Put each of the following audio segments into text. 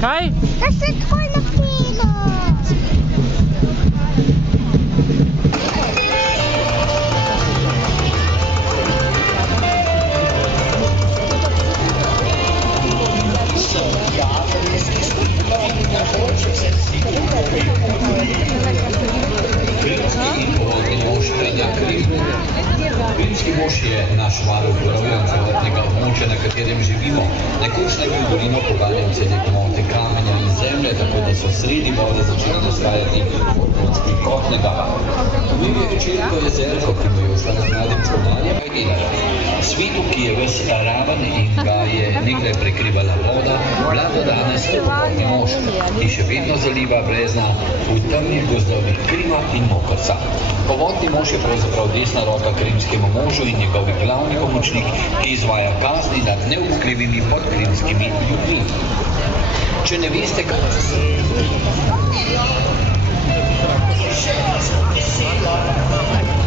Kaj? Da se takoj napilo. Krimski mož je naš varuh varujem celotnega območja, na katerem živimo. Nekoč naj bi v dolino poganjal cele gmote kamenja in zemlje, tako da so sredi vode začeli nastajati organski kotnega. Bil je večerko jezerko, ki mu je ušla z mladim čolnarjem, kaj delajo. Svetu, ki je ves raven in ga je nekdaj prekrivala voda, vlada danes popolni mož, ki še vedno zaliva brezna v temnih gozdovih Krima in Mokrca. Povodni mož je pravzaprav desna roka krimskemu možu in njegovi glavni pomočnik, ki izvaja kazni nad neobkrivimi podkrimskimi ljudmi. Če ne veste, kaj se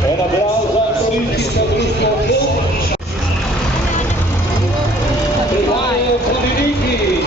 En aplauso al turistico društvo Predaje Federiki.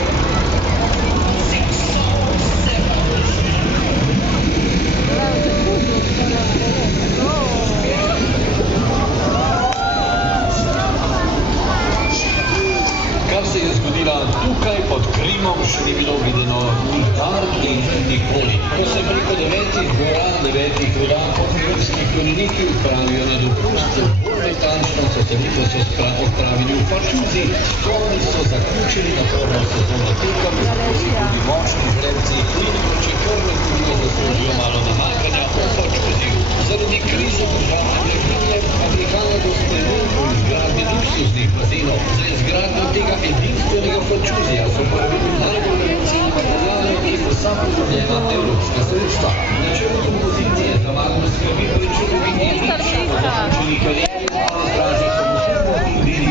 Kar se je zgodila tukaj pod Krimom, še ni bilo videno nikdar in nikoli. Ko se preko 9 dvoran, 9 voda podkrimski konjeniki odpravijo na dopust, bolj natančno selitve so odpravili v Pačuzi, skloni so zaključili naporno sezono tekem, zato si tudi močni žrebci in vročekrvne kuline zaslužijo malo namakanja v Pačuziju. Zaradi krize državne blaginje pa prihaja do sprememb v izgradnji luksuznih bazenov. Za izgradnjo tega edinstvenega Pačuzija so porabili najbolj receni materiale, ki so vsa pridobljena evropska sredstva. Načelo kompozicije za varno skrbi prečeloviti zaključeni karjeri, odraža samosebno in veri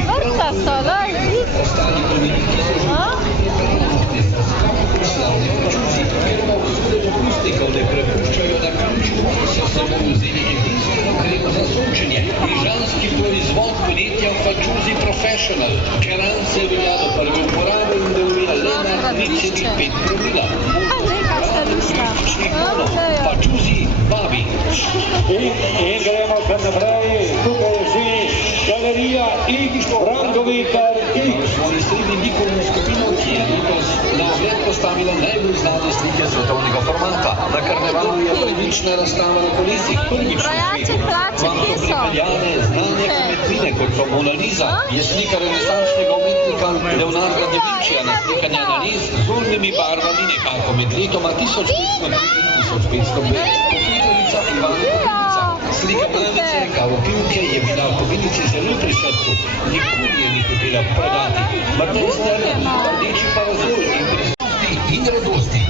ostali komeniki so že pripravljeni za skop slavne Pačuzi, ker pa vsude dopustnikov ne prepuščajo na ključu, so samo vzeli edinstveno kremo za sončenje. Ižanski proizvod podjetja Pačuzi Professional. Garance velja do prve uporabe in delovina le na 0,5 promila. Pačuzi vabi. In gremo kar naprej, tukaj je že galerija X, Brankovitar X. Svoji srednji likovno skupino, ki je letos na ogled postavila najbolj znane slike svetovnega formata. Na karnevalu je prvična razstava na kolesih, prvič na svetu. Vam so pripeljane znane umetnine, kot so Mona Lisa, je slika renesančnega umetnika Leonarda da Vincija, naslikanja na res z zornimi barvami nekako med letoma 1503 in 1505. Kopitarnica Ivana Kopinica. Slika mladice Kavopivke je bila Kopinici zelo pri srcu, nikoli je ni hotela prodati. Martin Stern, rdeči parazol in pristopi in radosti.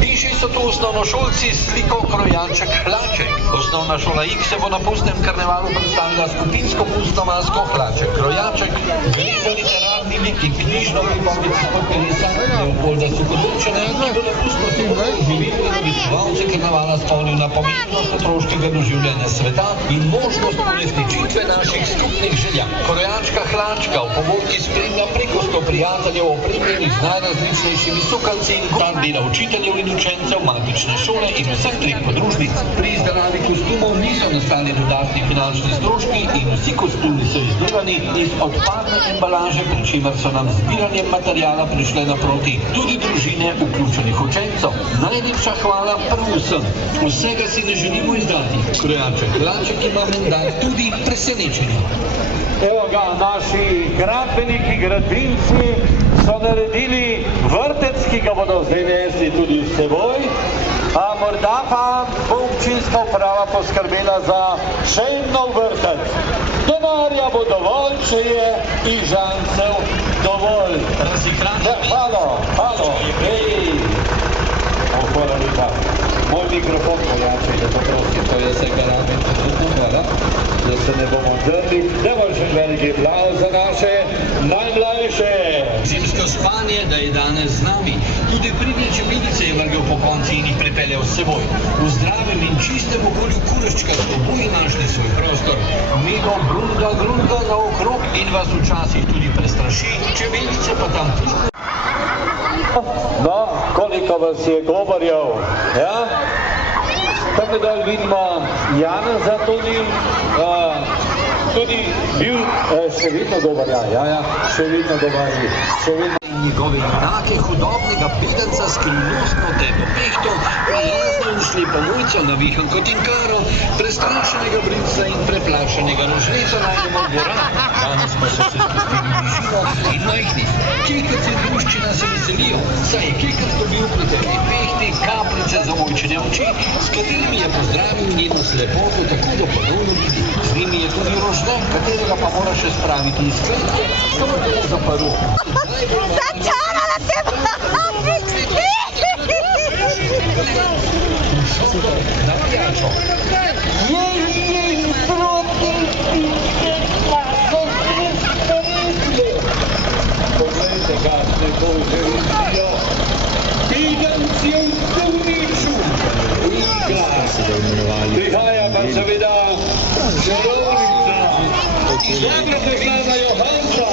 Piši so to osnovnošolci s sliko Krojanček Hlaček. Osnovna šola X se bo na pustnem karnevalu predstavila skupinsko pustno masko Hlaček Krojaček. Gre za literarni lik in knjižno pripoved s Kolesa Leopolda Sukodolčana, ki bo na pustno živeli in obiskovalce karnevala spomnil na pomembnost otroškega doživljanja sveta in možnost uresničitve naših skupnih želja. Krojačka Hlačka v povorki spremlja preko 100 prijateljev opremljenih z najrazličnejšimi sukanci in tam dela učiteljev in učencev matične šole in vseh treh podružnic. Pri izdelavi kostumov niso nastali dodatni finančni stroški in vsi kostumi so izdelani iz odpadne embalaže, pri čemer so nam z zbiranjem materijala prišle naproti tudi družine vključenih učencev. Najlepša hvala prav vsem. Vsega si ne želimo izdati. Krojaček Hlaček ima menda tudi presenečenje. Evo ga, naši gradbeniki, gradbinci so naredili vrtec, ki ga bodo zdaj nesli tudi s seboj. A morda pa bo občinska uprava poskrbela za še en nov vrtec. Denarja bo dovolj, če je Ižancev dovolj. Halo, hej. Hvala lepa. Moj mikrofon pojačaj, da to prosim, to je vse garame, da se ne bomo drli. Dajmo še veliki aplauz za naše najmlajše. Zimska Fanje, da je danes z nami. Tudi pridne čebelice je vrgel po konci in jih pripeljal s seboj. V zdravem in čistem okolju kurščka so oboji našli svoj prostor. Medo grunga naokrog in vas včasih tudi prestraši, čebelice pa tam pridne. No, koliko vas je govorjev, ja? Tako da vidimo Janeza tudi bil, še vedno govorja, še vedno govori, Njegove junake, hudobnega pedanca, skrivnostno tebo pehto, prijazno in slepomujco, navihan kot inkaro, prestrašenega brinca in preplašenega rožneta najdemo v gorah. Danes pa so se spustili v bližino in majhni. Kekec in druščina se veselijo, saj je Kekec dobil pri tej pehti kapljice za mojčene oči, s katerimi je pozdravil njeno slepoto tako do ponovno vidi. Z njimi je tudi rožne, katerega pa mora še spraviti iz kletke, samo da je zaprl. Začarala te babi! Na pijačo. Jej, proti Poglejte, kakšne kože vidijo. Pijanci v Tuniču. Prihaja pa seveda čarovnica. Dobro poznana Johanca.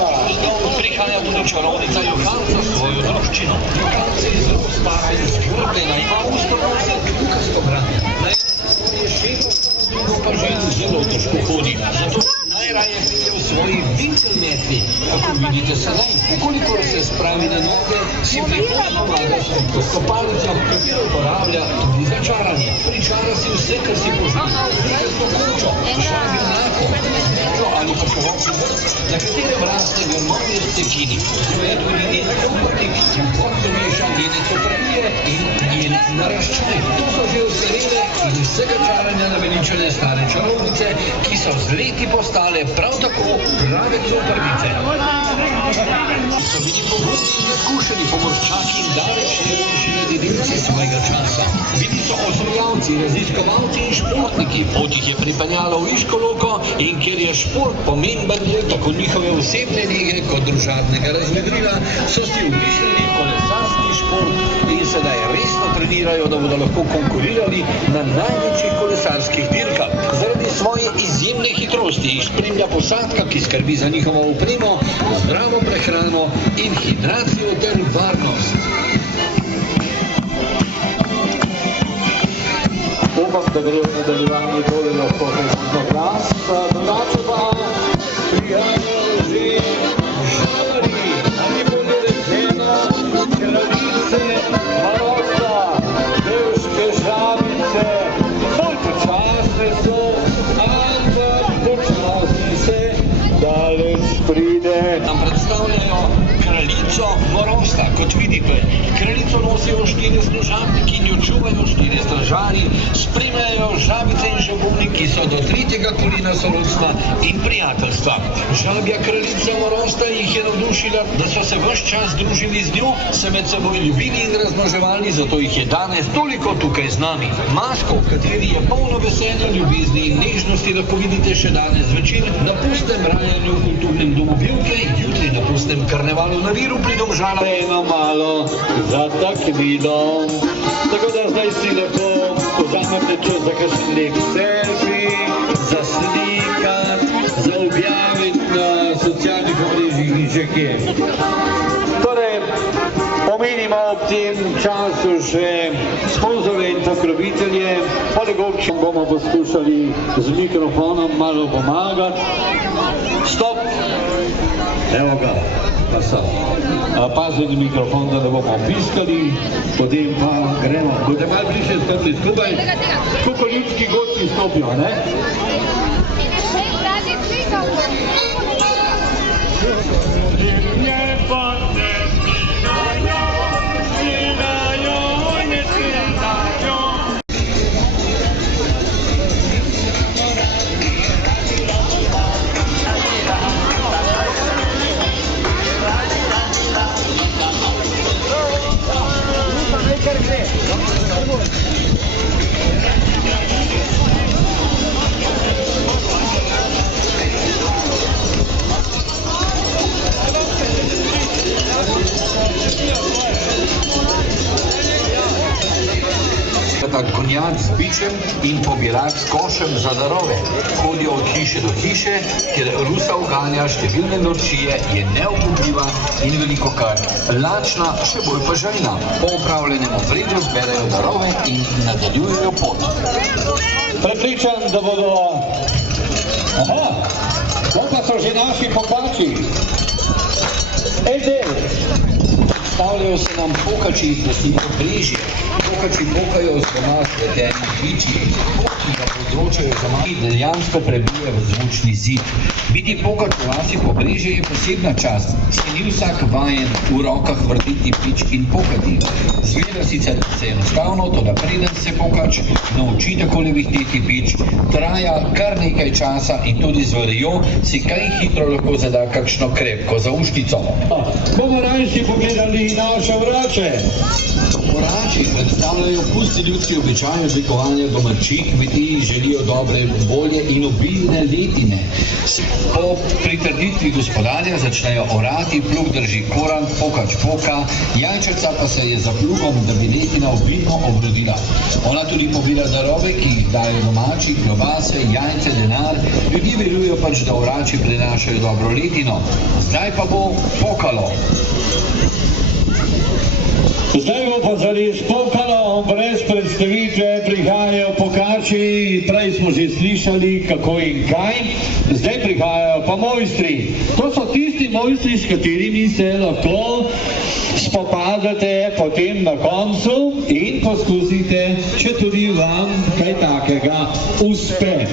Prihaja tudi čarovnica Johanca s svojo druščino. Johanca je zelo stara in zgrbljena, ima usto nose kukasto branje. Je šepa, drugo pa že zelo težko hodi. Zato najraje pelje v svoji vinkelmetli. Kako vidite sedaj, ukolikor se spravi na noge, si prihodno pomaga s kukasto palico, katero uporablja tudi za čaranje. Pričara si vse, kar si pozna. Kukasto kučo, žabi mlako, zmežo ali pa širokci vrst, na katerem raste grmovje s cekini. Zve tudi njen komornik, ki vhodno meša njene cofranije in njen naraščaj. To so že ostarele in vsega čaranja naveličene stare čarovnice, ki so z leti postale prav tako prave coprnice. So bili pogumni in izkušeni pomorščaki in daleč najboljši ledilci svojega časa. Bili so osvajalci, raziskovalci in športniki. Pot jih je pripeljala v Iškoloko in ker je šport pomemben del tako njihove osebne lige kot družabnega razvedrila, so si umislili kolesarski šport in sedaj resno trenirajo, da bodo lahko konkurirali na največjih kolesarskih dirkah. Zaradi svoje izjemne hitrosti jih spremlja posadka, ki skrbi za njihovo opremo, zdravo prehrano in hidracijo ter varnost. Upam, da gre v nadaljevanju tole lahko pozno glas, drugače pa prihajajo že žabari, ali bolje rečeno, kraljice Marosta, bevške žabice, bolj počasne so, ampak počasni se daleč pride. Nam predstavljajo kraljico Morosta, kot vidite. Kraljico nosijo 4 služabniki in jo čuvajo 4 stražarji, spremljajo žabice in žabuni, ki so do 3. kolena sorodstva in prijateljstva. Žabja kraljica Morosta jih je navdušila, da so se ves čas družili z njo, se med seboj ljubili in razmnoževali, zato jih je danes toliko tukaj z nami. Maško, v kateri je polno veselja, ljubezni in nežnosti, lahko vidite še danes zvečer na pustnem rajanju v kulturnem domu Vivke, jutri na pustnem karnevalu na Viru pri Domžalah. Eno malo za takvidom, tako da zdaj si lepo vzamete čas za kakšen lep selfie, za slikat, za objaviti na socialnih omrežjih in še kje. Torej, omenimo ob tem času še sponzorje in pokrovitelje. Poleg občin bomo poskušali z mikrofonom malo pomagati. Stop! Evo ga, pa so. Pazili mikrofon, da ne bomo piskali, potem pa gremo. Boste malo bliže stopili skupaj, koliko ljudski godci stopijo, ne? kuhati konjak z bičem in pobirati s košem za darove. Hodijo od hiše do hiše, ker Rusa uganja številne norčije, je neubogljiva in velikokrat lačna, še bolj pa željna. Po opravljenem obredu zberejo darove in nadaljujejo pot. Prepričan, da bodo... Aha, to pa so že naši pokači. Eldel. Stavljajo se nam pokači iz lesi Obrežje. Pokači pokajo z doma svetenih biči, ki ga povzročajo zamah, dejansko prebije v zvočni zid. Biti pokač v lasi Obrežje je posebna čast, saj ni vsak vajen v rokah vrtiti bič in pokati. Zgleda sicer se enostavno, toda preden se pokač nauči takole vihteti bič, traja kar nekaj časa in tudi z vrjo si kaj hitro lahko zada kakšno krepko zaušnico. Bomo rajši pogledali naše vrače. Orači predstavljajo pusti ljudski običaj oblikovanja domačij, kmetiji želijo dobre volje in obilne letine. Po pritrditvi gospodarja začnejo orati, plug drži koran, pokač poka, jajčeca pa se je za plugom, da bi letina obilno obrodila. Ona tudi pobira darove, ki jih dajo domači, klobase, jajce, denar. Ljudje verujejo pač, da orači prinašajo dobro letino. Zdaj pa bo pokalo. Zdaj bo pa zares pokalo, brez predstavitve prihajajo pokači, prej smo že slišali kako in kaj, zdaj prihajajo pa mojstri. To so tisti mojstri, s katerimi se lahko spopadate potem na koncu in poskusite, če tudi vam kaj takega uspe.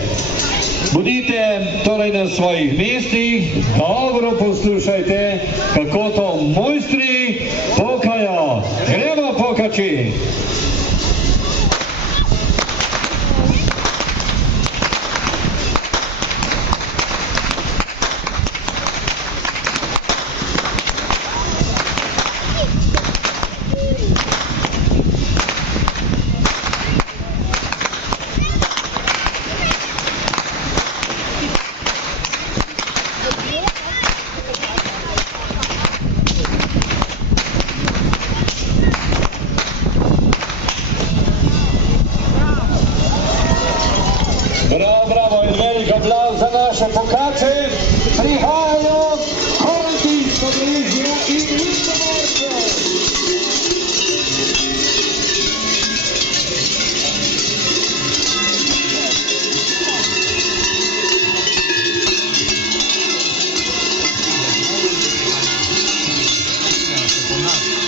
Bodite torej na svojih mestih, dobro poslušajte, kako to mojstri pokajo. Gremo pokači! Bravo in velik aplauz za naše pokače. Prihajajo koranci iz Obrežja in Ljutomorce.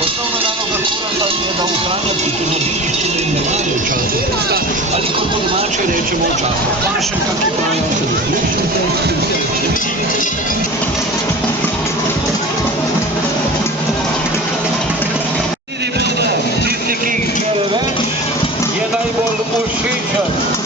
Osnovna naloga kuranta je, da ohranja kulturno dediščino in navade v času posta, ali kot po domače rečemo v času pašenka, ki pravijo tudi slušnice in Tisti, ki jih čere več, je najbolj všečen.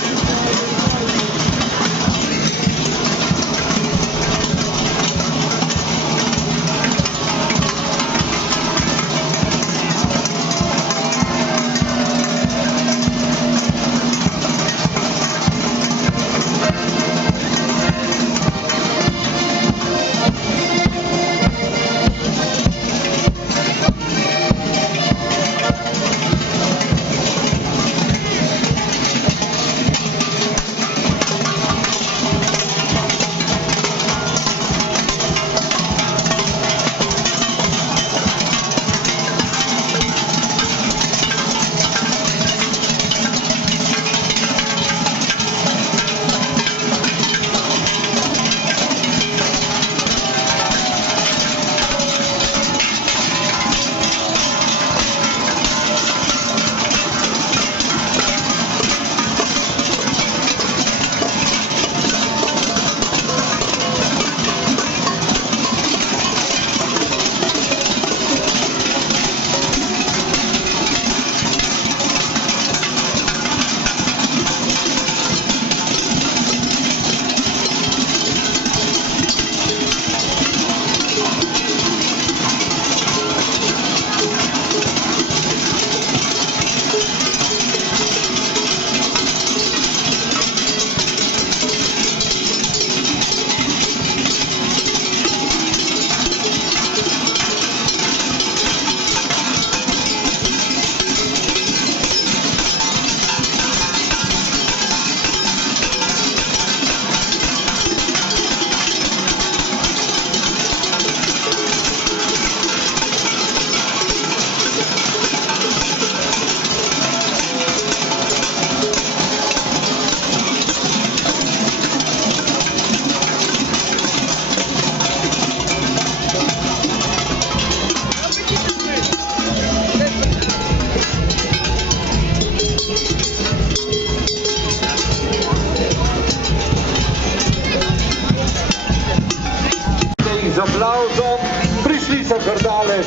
namreč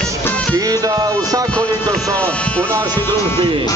in vsako leto so v naši družbi.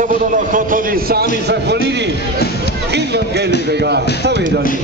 Se bodo lahko tudi sami zahvalili in vam kaj lepega povedali.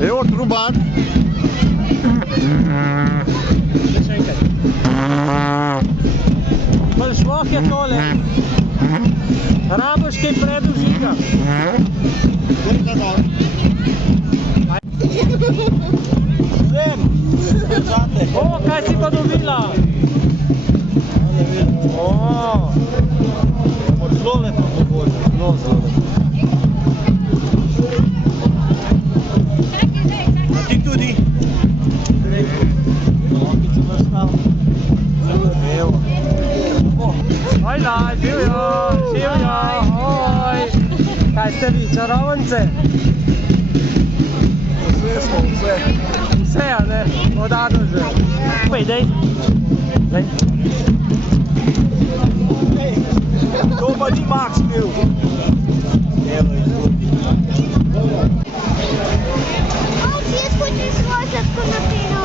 Evo truban. Bolj šloh je tole. Raboš kaj predužiga. O, kaj si pa dobila? O, zelo lepo pobožje, zelo lepo. A ti tudi? Hojla, živijo, hoj. Kaj ste vi, čarovnice? Vse smo, vse. Vse, a ne? Odado že. Pej, dej. Dej. To pa ni Max bil. Evo, izvodi. Ovdje skoči sложатку на пино.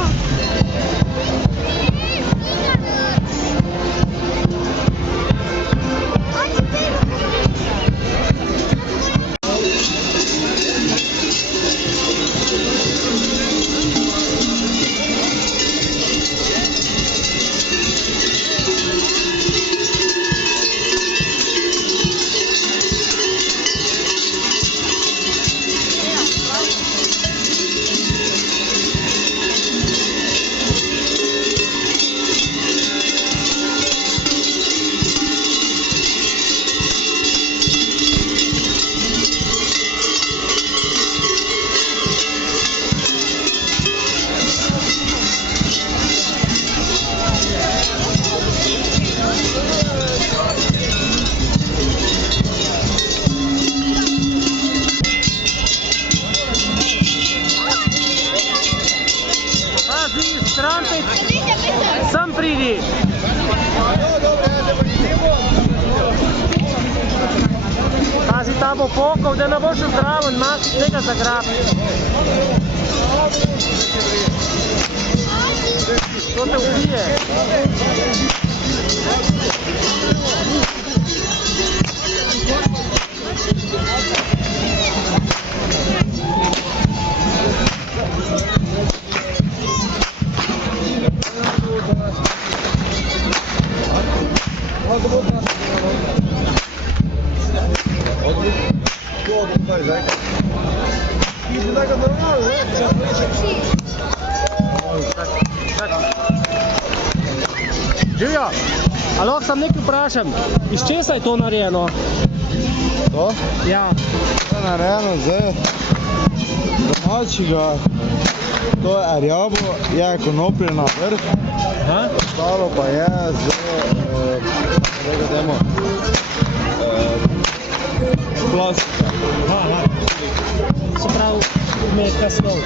bo pokal, da ne boš zdraven, imaš tega zagrabiti. To te ubije. Živjo, a lahko sam nekaj vprašam, iz česa je to narejeno? To? Ja. To je narejeno z domačega, to je rjabo, je konopljena vrh, Aha. ostalo pa je z, kako dajmo, plastika. Aha. Se pravi, umetna snov.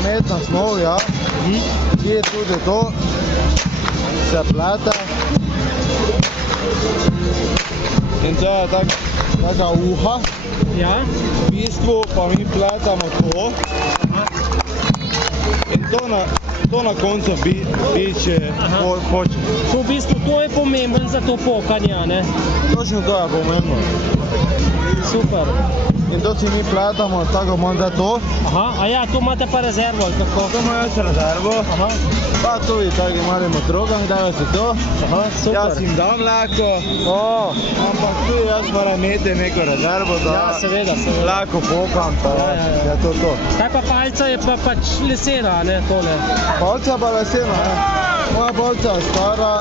Umetna snov, ja, ki je tudi to, se plete. In to je taka uha, Ja? v bistvu pa mi pletamo to. In to na koncu biče Aha. poče. To v bistvu to je pomemben za to pokanje, a ne? Točno to je pomembno. Super. In to si mi pletamo, tako imam zdaj to. Aha, a ja, to imate pa rezervo, ali kako? To imam jaz rezervo. Aha, Pa tudi tako malim otrokom, dajo si to. aha, super. Jaz jim dam lahko, O, ampak tudi jaz moram imeti neko rezervo, da ja, seveda, seveda. lahko pokam, pa Ja, ja, ja. je to. Kaj pa palca je pa pač lesena, a ne, tole? Palca pa lesena, ne. Moja palca je stara,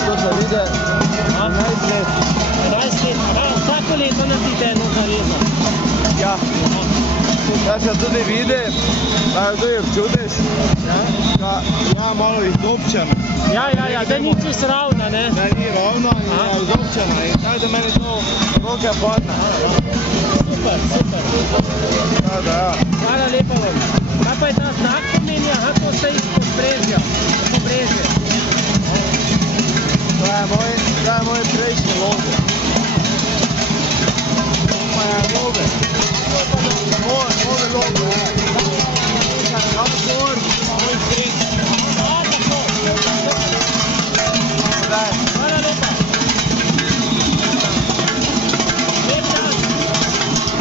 to se vidi, 11 let. 11 let, aha, vsako leto naredite eno zareza. Ja. Da se tudi vidi, da jo tudi občutiš, Ja? da je malo izdobčena. Ja, da ni čisto ravna, ne? Da ni ravna in Aha. je izdobčena in tako da meni to roke padne. Super, super. Tako da ja. Hvala lepa vam. Kaj pa je ta znak pomeni? Aha, to ste iz Podbrezja, Pobrežje. To je moj prejšnji logo. To pa je nove. Nove logo, ja. Kamor, moj prejšnji. Daj. Hvala lepa. Lep dan.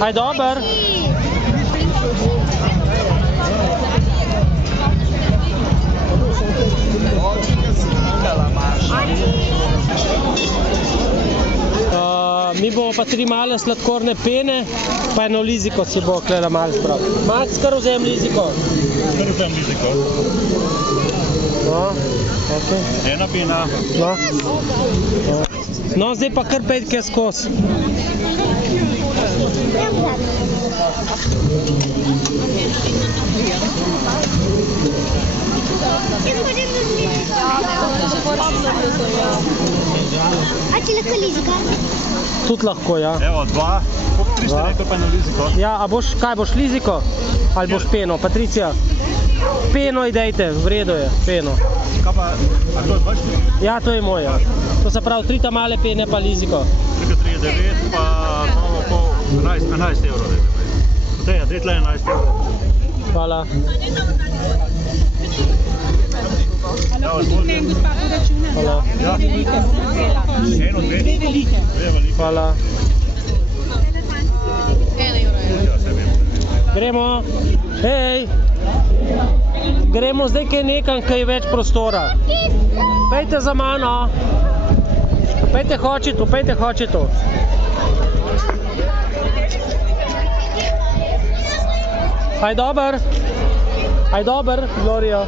Aj dober. Mi bomo pa 3 male sladkorne pene, pa eno liziko si bo klela malo spravil. Max, kar vzem liziko. Kar vzem liziko. No, okay. Ena pena. No. No, zdaj pa kar pejte skozi. A ti lahko lizika? Tudi lahko, ja. Evo, 2. Koliko 3 ste rekel pa eno liziko? Ja, a boš, kaj boš, liziko? Ali boš peno? Patricija? Peno idejte, v redu je, peno. Kaj pa, a to je 20? Ja, to je moja. To se pravi 3 male pene pa liziko. 3 3 9 pa imamo po 11 evrov. Potem je, daj tle 11 evrov. Hvala. Hvala. Ja. Eno, 2. 2 velike. Hvala. Gremo. Hej. Gremo zdaj kaj nekam, kaj je več prostora. Pejte za mano. Pejte hočitu, pejte hočitu. Aj dober. Aj dober, Gloria.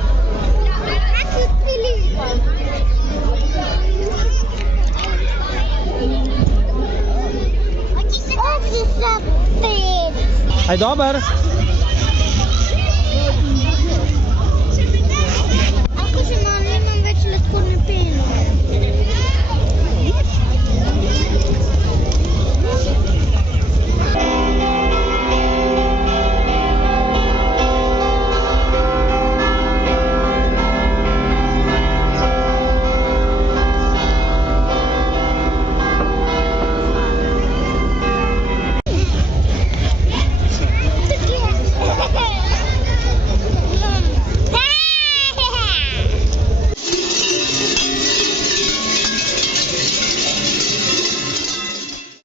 Aj dober.